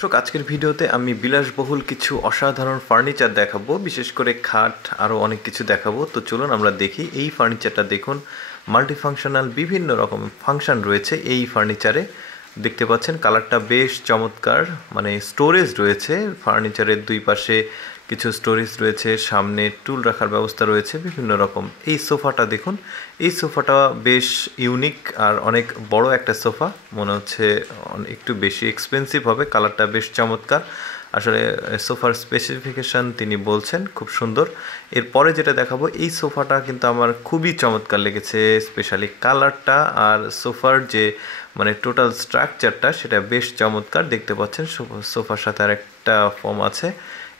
দর্শক, আজকের ভিডিওতে আমি বিলাসবহুল কিছু অসাধারণ ফার্নিচার দেখাবো, বিশেষ করে খাট আরও অনেক কিছু দেখাবো। তো চলুন আমরা দেখি। এই ফার্নিচারটা দেখুন, মাল্টিফাংশনাল বিভিন্ন রকম ফাংশন রয়েছে এই ফার্নিচারে। দেখতে পাচ্ছেন কালারটা বেশ চমৎকার, মানে স্টোরেজ রয়েছে ফার্নিচারের দুই পাশে, কিছু স্টোরেজ রয়েছে, সামনে টুল রাখার ব্যবস্থা রয়েছে বিভিন্ন রকম। এই সোফাটা দেখুন, এই সোফাটা বেশ ইউনিক আর অনেক বড় একটা সোফা, মনে হচ্ছে একটু বেশি এক্সপেন্সিভ হবে। কালারটা বেশ চমৎকার, আসলে সোফার স্পেসিফিকেশান তিনি বলছেন খুব সুন্দর। এরপরে যেটা দেখাবো, এই সোফাটা কিন্তু আমার খুবই চমৎকার লেগেছে, স্পেশালি কালারটা আর সোফার যে মানে টোটাল স্ট্রাকচারটা সেটা বেশ চমৎকার। দেখতে পাচ্ছেন সোফার সাথে আরেকটা ফর্ম আছে।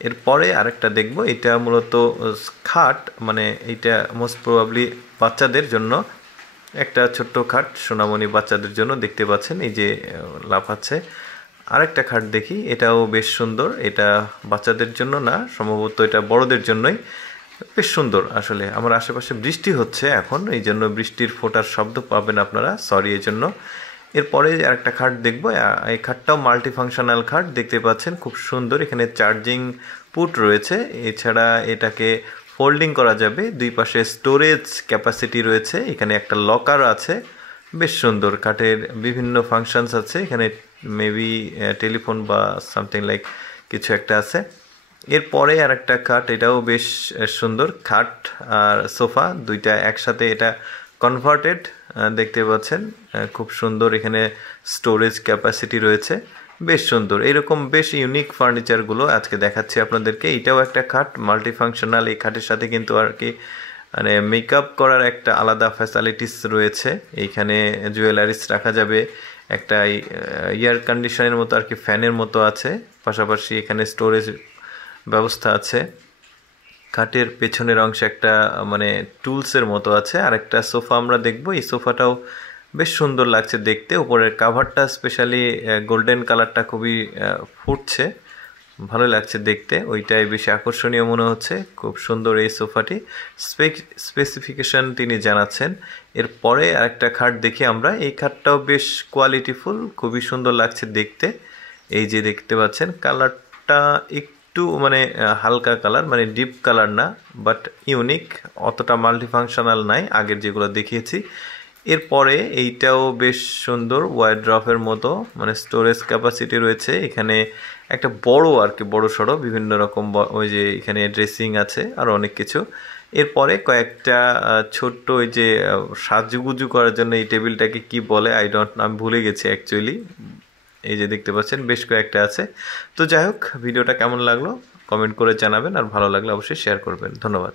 এরপরে আরেকটা দেখব, এটা মূলত খাট, মানে এইটা মোস্ট প্রবাবলি বাচ্চাদের জন্য একটা ছোট্ট খাট, সোনামণি বাচ্চাদের জন্য। দেখতে পাচ্ছেন এই যে লাফাচ্ছে। আরেকটা খাট দেখি, এটাও বেশ সুন্দর। এটা বাচ্চাদের জন্য না, সম্ভবত এটা বড়দের জন্যই। বেশ সুন্দর। আসলে আমার আশেপাশে বৃষ্টি হচ্ছে এখন, এই জন্য বৃষ্টির ফোঁটার শব্দ পাবেন আপনারা, সরি এই জন্য। এরপরে আরেকটা খাট দেখবো, এই খাটটাও মাল্টিফাংশনাল খাট। দেখতে পাচ্ছেন খুব সুন্দর, এখানে চার্জিং পুট রয়েছে, এছাড়া এটাকে ফোল্ডিং করা যাবে, দুই পাশে স্টোরেজ ক্যাপাসিটি রয়েছে, এখানে একটা লকার আছে। বেশ সুন্দর, খাটের বিভিন্ন ফাংশনস আছে এখানে, মেবি টেলিফোন বা সামথিং লাইক কিছু একটা আছে। এরপরে আর একটা খাট, এটাও বেশ সুন্দর। খাট আর সোফা দুইটা একসাথে এটা কনভার্টেড, দেখতে পাচ্ছেন খুব সুন্দর। এখানে স্টোরেজ ক্যাপাসিটি রয়েছে, বেশ সুন্দর। এরকম বেশ ইউনিক ফার্নিচারগুলো আজকে দেখাচ্ছি আপনাদেরকে। এটাও একটা খাট মাল্টিফাংশনাল। এই খাটের সাথে কিন্তু আর কি মানে মেকআপ করার একটা আলাদা ফ্যাসিলিটিস রয়েছে। এইখানে জুয়েলারিস রাখা যাবে, একটা এয়ার কন্ডিশনের মতো আর কি, ফ্যানের মতো আছে, পাশাপাশি এখানে স্টোরেজ ব্যবস্থা আছে। খাটের পেছনের অংশে একটা মানে টুলসের মতো আছে। আর একটা সোফা আমরা দেখব, এই সোফাটাও বেশ সুন্দর লাগছে দেখতে। উপরের কাভারটা স্পেশালি গোল্ডেন কালারটা খুবই ফুটছে, ভালো লাগছে দেখতে, ওইটাই বেশি আকর্ষণীয় মনে হচ্ছে। খুব সুন্দর এই সোফাটি, স্পেসিফিকেশন তিনি জানাচ্ছেন। এরপরে আরেকটা খাট দেখি আমরা, এই খাটটাও বেশ কোয়ালিটিফুল, খুবই সুন্দর লাগছে দেখতে। এই যে দেখতে পাচ্ছেন কালারটা একটু মানে হালকা কালার, মানে ডিপ কালার না, বাট ইউনিক, অতটা মাল্টিফাংশনাল নাই আগের যেগুলো দেখিয়েছি। এরপরে এইটাও বেশ সুন্দর, ওয়ারড্রপের মতো, মানে স্টোরেজ ক্যাপাসিটি রয়েছে এখানে একটা বড় আর কি, বড় সড়ো বিভিন্ন রকম, ওই যে এখানে ড্রেসিং আছে আর অনেক কিছু। এরপরে কয়েকটা ছোট্ট ওই যে সাজুগুজু করার জন্য এই টেবিলটাকে কি বলে, আমি ভুলে গেছি অ্যাকচুয়ালি। এই যে দেখতে পাচ্ছেন বেশ কয়েকটা আছে। তো যাই হোক, ভিডিওটা কেমন লাগলো কমেন্ট করে জানাবেন, আর ভালো লাগলে অবশ্যই শেয়ার করবেন। ধন্যবাদ।